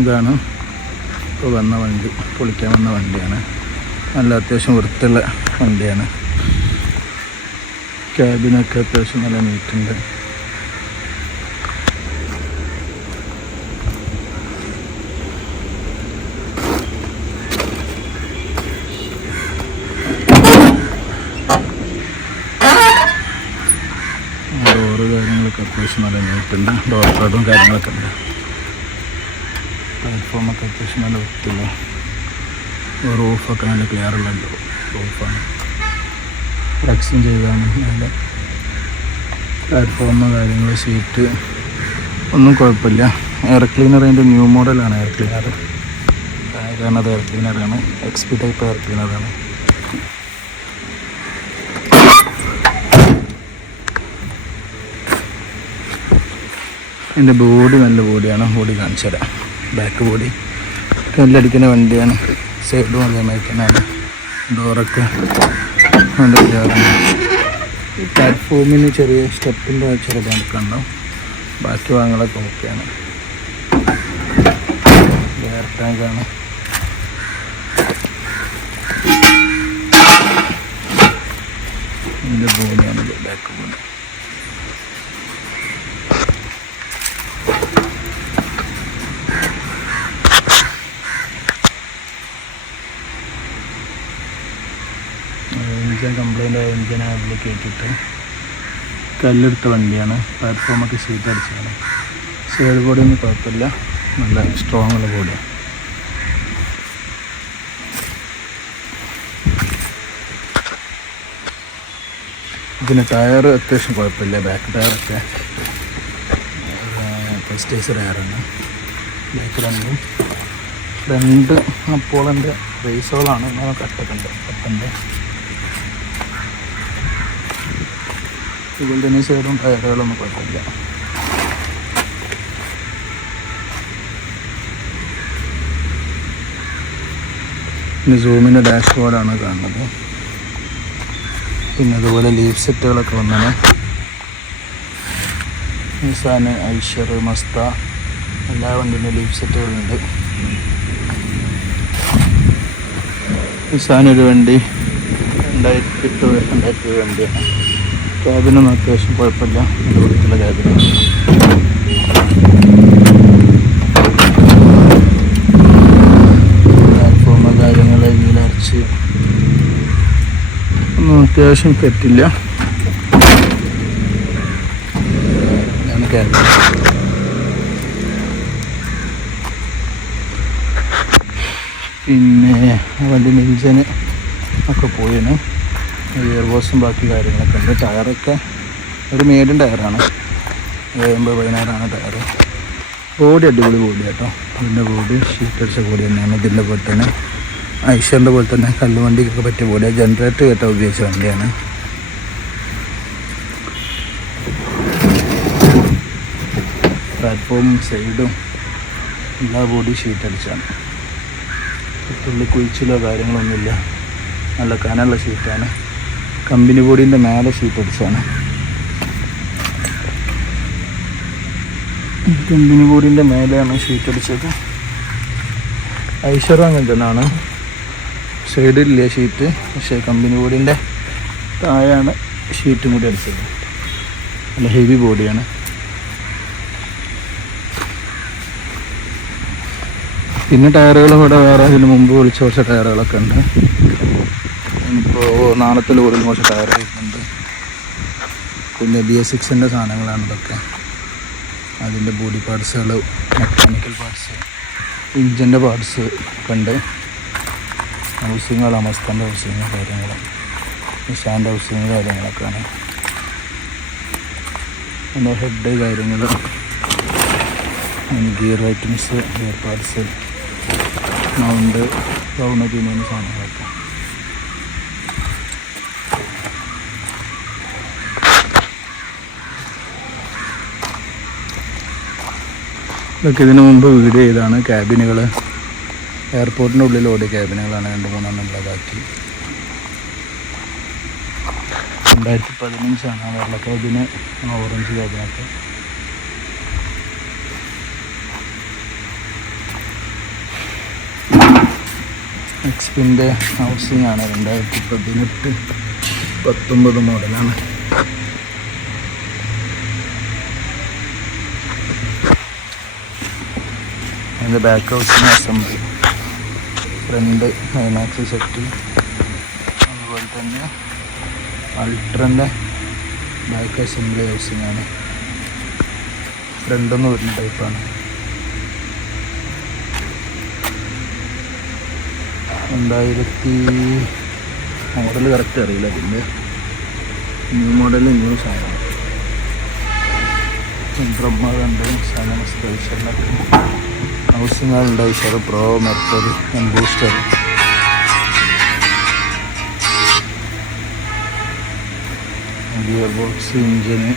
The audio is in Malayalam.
ഇതാണ്. ഇപ്പോൾ വന്ന വണ്ടി പൊളിക്കാൻ വന്ന വണ്ടിയാണ്. നല്ല അത്യാവശ്യം വൃത്തിയുള്ള വണ്ടിയാണ്. ക്യാബിനൊക്കെ അത്യാവശ്യം നല്ല നീറ്റുണ്ട് ഡോറ് കാര്യങ്ങളൊക്കെ അത്യാവശ്യം നല്ല നീറ്റുണ്ട് ഡോർ കാർഡും കാര്യങ്ങളൊക്കെ ഉണ്ട്. പ്ലാറ്റ്ഫോമൊക്കെ അത്യാവശ്യം നല്ല വൃത്തിയില്ല റൂഫൊക്കെ നല്ല ക്ലിയർ ഉള്ളല്ലോ റൂഫാണ്. ഫ്ലക്സും ചെയ്താണ്. നല്ല പ്ലാറ്റ്ഫോം കാര്യങ്ങൾ സീറ്റ് ഒന്നും കുഴപ്പമില്ല. എയർ ക്ലീനർ അതിന്റെ ന്യൂ മോഡലാണ് എയർ ക്ലീനർ കാരണം അത് എയർ ക്ലീനറാണ് എക്സ് പി ടൈപ്പ് എയർ ക്ലീനറാണ് എന്റെ ബോഡി നല്ല ബോഡിയാണ് ബോഡി കാണിച്ചു തരാം ബാക്ക് ബോഡി. കല്ലടിക്കുന്ന വണ്ടിയാണ്. സൈഡും അതേമാതിരി തന്നെയാണ് ഡോറൊക്കെ പ്ലാറ്റ്ഫോമിന് ചെറിയ സ്റ്റെപ്പിന്റെ ചെറുതൊക്കെ ഉണ്ടാവും ബാക്കി ഭാഗങ്ങളൊക്കെ ഓക്കെയാണ്. എയർ ടാങ്കാണ് ഇതിന്റെ ബോഡിയാണ് ബാക്ക് ബോഡി എഞ്ചിൻ കംപ്ലൈന്റ് ആയ എഞ്ചിൻ അതിൽ കയറ്റിയിട്ട് കല്ലെടുത്ത വണ്ടിയാണ്. പ്ലാറ്റ്ഫോമൊക്കെ സീറ്റ് അടിച്ചതാണ്. സൈഡ് ബോഡി ഒന്നും കുഴപ്പമില്ല. നല്ല സ്ട്രോങ് ഉള്ള ബോഡിയാണ് ഇതിന് ടയർ അത്യാവശ്യം കുഴപ്പമില്ല. ബാക്ക് ടയറൊക്കെ ഫസ്റ്റേസ് ടയറാണ് ബാക്ക് രണ്ടും. രണ്ട് അപ്പോളന്റെ റേസോളാണ് കട്ടൊക്കെ ഉണ്ട്. കട്ടുണ്ട് ഇതിൽ തന്നെ സൈഡും ടയറുകളൊന്നും കുഴപ്പമില്ല. പിന്നെ സൂമിന്റെ ഡാഷ് ബോർഡാണ് കാണുന്നത്. പിന്നെ അതുപോലെ ലീഫ് സെറ്റുകളൊക്കെ വന്നാണ് നിസാന് ഐഷർ മസ്ത എല്ലാ വണ്ടിന്റെ ലീഫ് സെറ്റുകളുണ്ട് നിസാനൊരു വണ്ടി രണ്ടായിരത്തി എട്ട് രണ്ടായിരത്തി വണ്ടിയാണ് ക്യാബിനൊന്നും അത്യാവശ്യം കുഴപ്പമില്ല. എന്റെ വീട്ടിലുള്ള ക്യാബിനാണ് പ്ലാറ്റ്ഫോം കാര്യങ്ങൾ ഇതിലരച്ച് ഒന്നും അത്യാവശ്യം പറ്റില്ല. ഇതാണ് ക്യാബിൻ പിന്നെ വണ്ടി ഇഞ്ചന് ഒക്കെ പോയിന്. ഇയർ ബോസും ബാക്കി കാര്യങ്ങളൊക്കെ ഉണ്ട്. ടയറൊക്കെ ഒരു മേഡൻ ടയറാണ്. എൺപത് പതിനാറാണ് ടയർ. ബോഡി അടിപൊളി ബോഡി കേട്ടോ അതിന്റെ ബോഡി ഷീറ്റ് അടിച്ച ബോഡി തന്നെയാണ്. ഇതിന്റെ പോലെ തന്നെ ഐഷറിന്റെ പോലെ തന്നെ. കല്ലുവണ്ടിക്കൊക്കെ പറ്റിയ ബോഡിയാണ് ജനറേറ്റർ കേട്ടോ ഉപയോഗിച്ച വണ്ടിയാണ്. പ്ലാറ്റ്ഫോമും സൈഡും എല്ലാ ബോഡി ഷീറ്റ് അടിച്ചാണ്. തുള്ളി കുഴിച്ചിലോ കാര്യങ്ങളൊന്നുമില്ല. നല്ല കനമുള്ള ഷീറ്റാണ് കമ്പനി ബോഡീന്റെ മേലെ ഷീറ്റ് അടിച്ചാണ് കമ്പനി ബോഡീന്റെ മേലെയാണ് ഷീറ്റ് അടിച്ചത്. ഐശ്വര്യം അങ്ങനെ തന്നെയാണ് സൈഡിലില്ല ഷീറ്റ് പക്ഷേ കമ്പനി ബോഡീന്റെ താഴെയാണ് ഷീറ്റും കൂടി അടിച്ചത്. നല്ല ഹെവി ബോഡിയാണ് പിന്നെ ടയറുകൾ ഇവിടെ വേറെ ഇതിന് മുമ്പ് വിളിച്ച് കുറച്ച് ടയറുകളൊക്കെ ഉണ്ട്. ഇപ്പോൾ നാളത്തെ ലോറിൽ കുറച്ച് ടയറുകളൊക്കെ ഉണ്ട് പിന്നെ ബി എസ് സിക്സിന്റെ സാധനങ്ങളാണ് ഇതൊക്കെ. അതിന്റെ ബോഡി പാർട്സുകൾ മെക്കാനിക്കൽ പാർട്സ് ഇഞ്ചിന്റെ പാർട്സ് ഒക്കെ ഉണ്ട്. ഹൗസിങ്ങൾ അമസ്തന്റെ ഹൗസിങ് കാര്യങ്ങൾ നിഷാന്റെ ഹൗസിങ് കാര്യങ്ങളൊക്കെയാണ് പിന്നെ ഹെഡ് കാര്യങ്ങൾ gear items gear parts. Mount round ചെയ്യുന്ന സാധനങ്ങളൊക്കെ ഇതൊക്കെ ഇതിനു മുമ്പ് വീഡിയോ ചെയ്താണ്. ക്യാബിനുകൾ എയർപോർട്ടിന്റെ ഉള്ളിൽ ഓടിയ ക്യാബിനുകളാണ് രണ്ട് മൂന്നെണ്ണം ഉള്ളതാക്കി രണ്ടായിരത്തി പതിനഞ്ചാണ് ആ വെള്ള ക്യാബിന് ഓറഞ്ച് ക്യാബിനൊക്കെ. എക്സ്പിന്റെ ഹൗസിംഗ് ആണ് രണ്ടായിരത്തി പതിനെട്ട് പത്തൊമ്പത് മോഡലാണ്. അതിന്റെ ബാക്ക് ഹൗസിംഗ് അസംബ്ലി ഫ്രണ്ട് ഹൈമാക്സ് സെറ്റ് അതുപോലെ തന്നെ അൾട്രന്റെ ബാക്ക് അസംബ്ലി ഹൗസിംഗ് ആണ്. ഫ്രണ്ടൊന്നും വരുന്ന ടൈപ്പാണ് രണ്ടായിരത്തി മോഡൽ കറക്റ്റ് അറിയില്ല അതിന്റെ ന്യൂ മോഡൽ ന്യൂ സാധനം. ബ്രഹ്മകണ്ട് സാധനം സ്പെഷ്യലൊക്കെ ഹൗസിംഗ് ഉണ്ട് Eicher pro mercury booster gear box ഇഞ്ചിന്